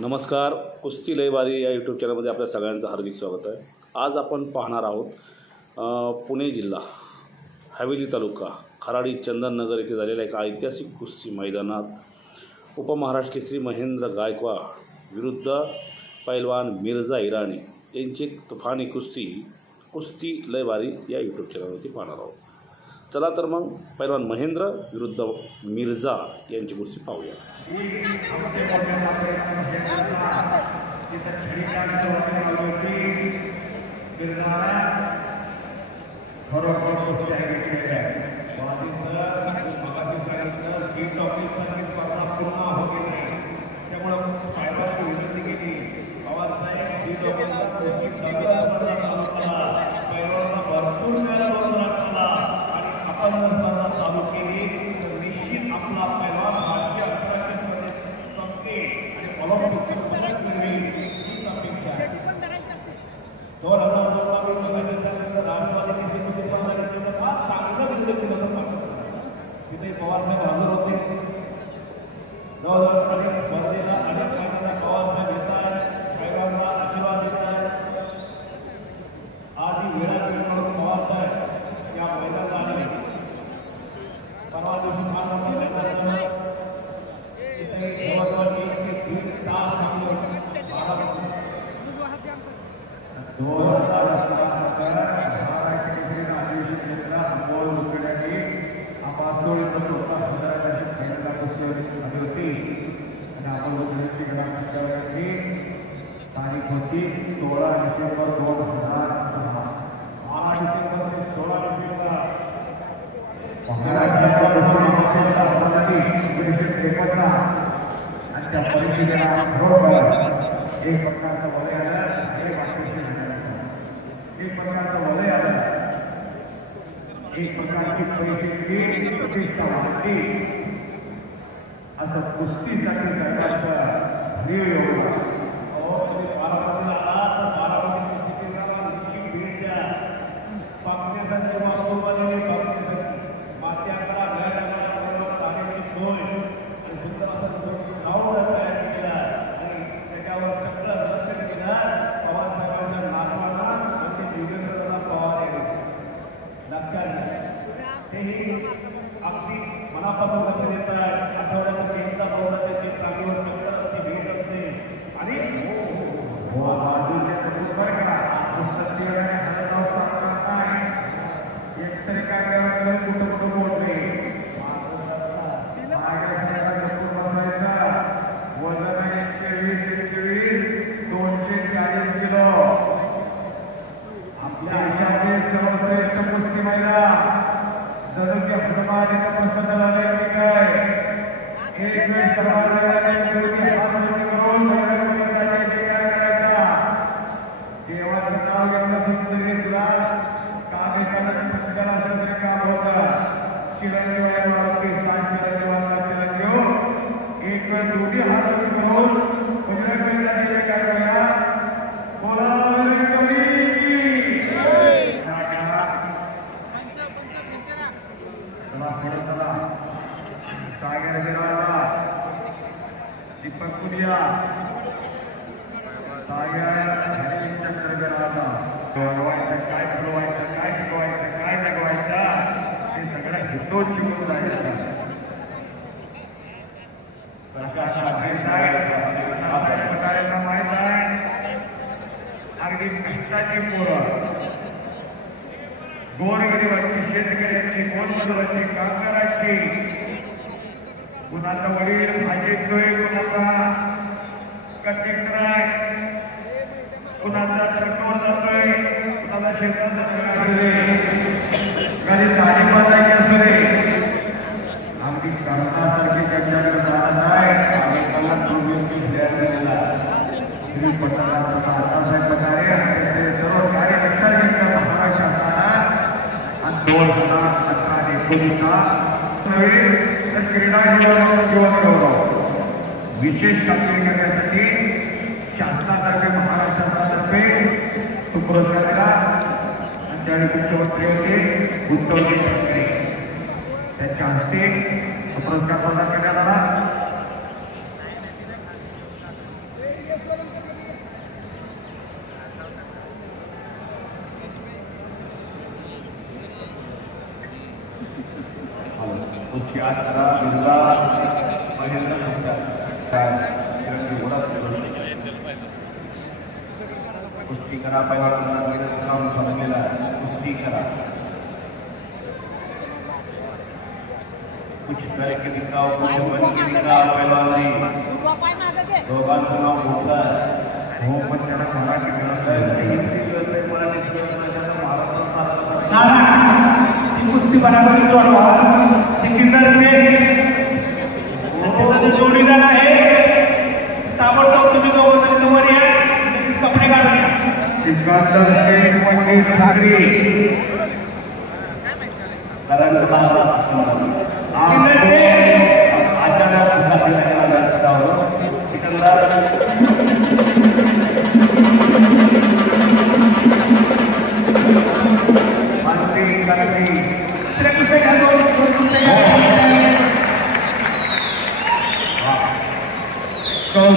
नमस्कार, कुस्ती लयबारी या यूट्यूब चॅनलमध्ये आपल्या सगळ्यांचं हार्दिक स्वागत आहे। आज आपण पाहणार आहोत पुणे जिल्हा हवेली तालुका खराडी चंदननगर येथे झालेल्या एका ऐतिहासिक कुस्ती मैदानात उपमहाराष्ट्र केसरी महेंद्र गायकवाड विरुद्ध पैलवान मिर्झा इराणी यांची तुफानी कुस्ती लयबारी या यूट्यूब चॅनलवरती पाहणार आहोत। चला तर मग पैलवान महेंद्र विरुद्ध मिर्झा यांची कुस्ती पाहूया। विशेष कामगिरी करण्यासाठी शासनातर्फे महाराष्ट्रातर्फे तो पुरस्कार दिला आणि त्यावेळी मुख्यमंत्री होते उद्धव ठाकरे त्यांच्या हस्ते पुरस्कार प्रदान करण्यात आला। कुस्ती 18 बिर्ला महेंद्र कुस्ती करा पहिला काम संपलेला कुस्ती करा कुछ करके दिखाओ कुछ बन के दिखाओ पहलवान नहीं दोघांचं नाव होता हो पण त्याला मराठी कुस्ती बराबर सिकंदर जोडीदार आहे ताबडतोब तुम्ही दोघं समोर या कपडे काढून या सिकंदर शेख मंडी ठाकरे Kau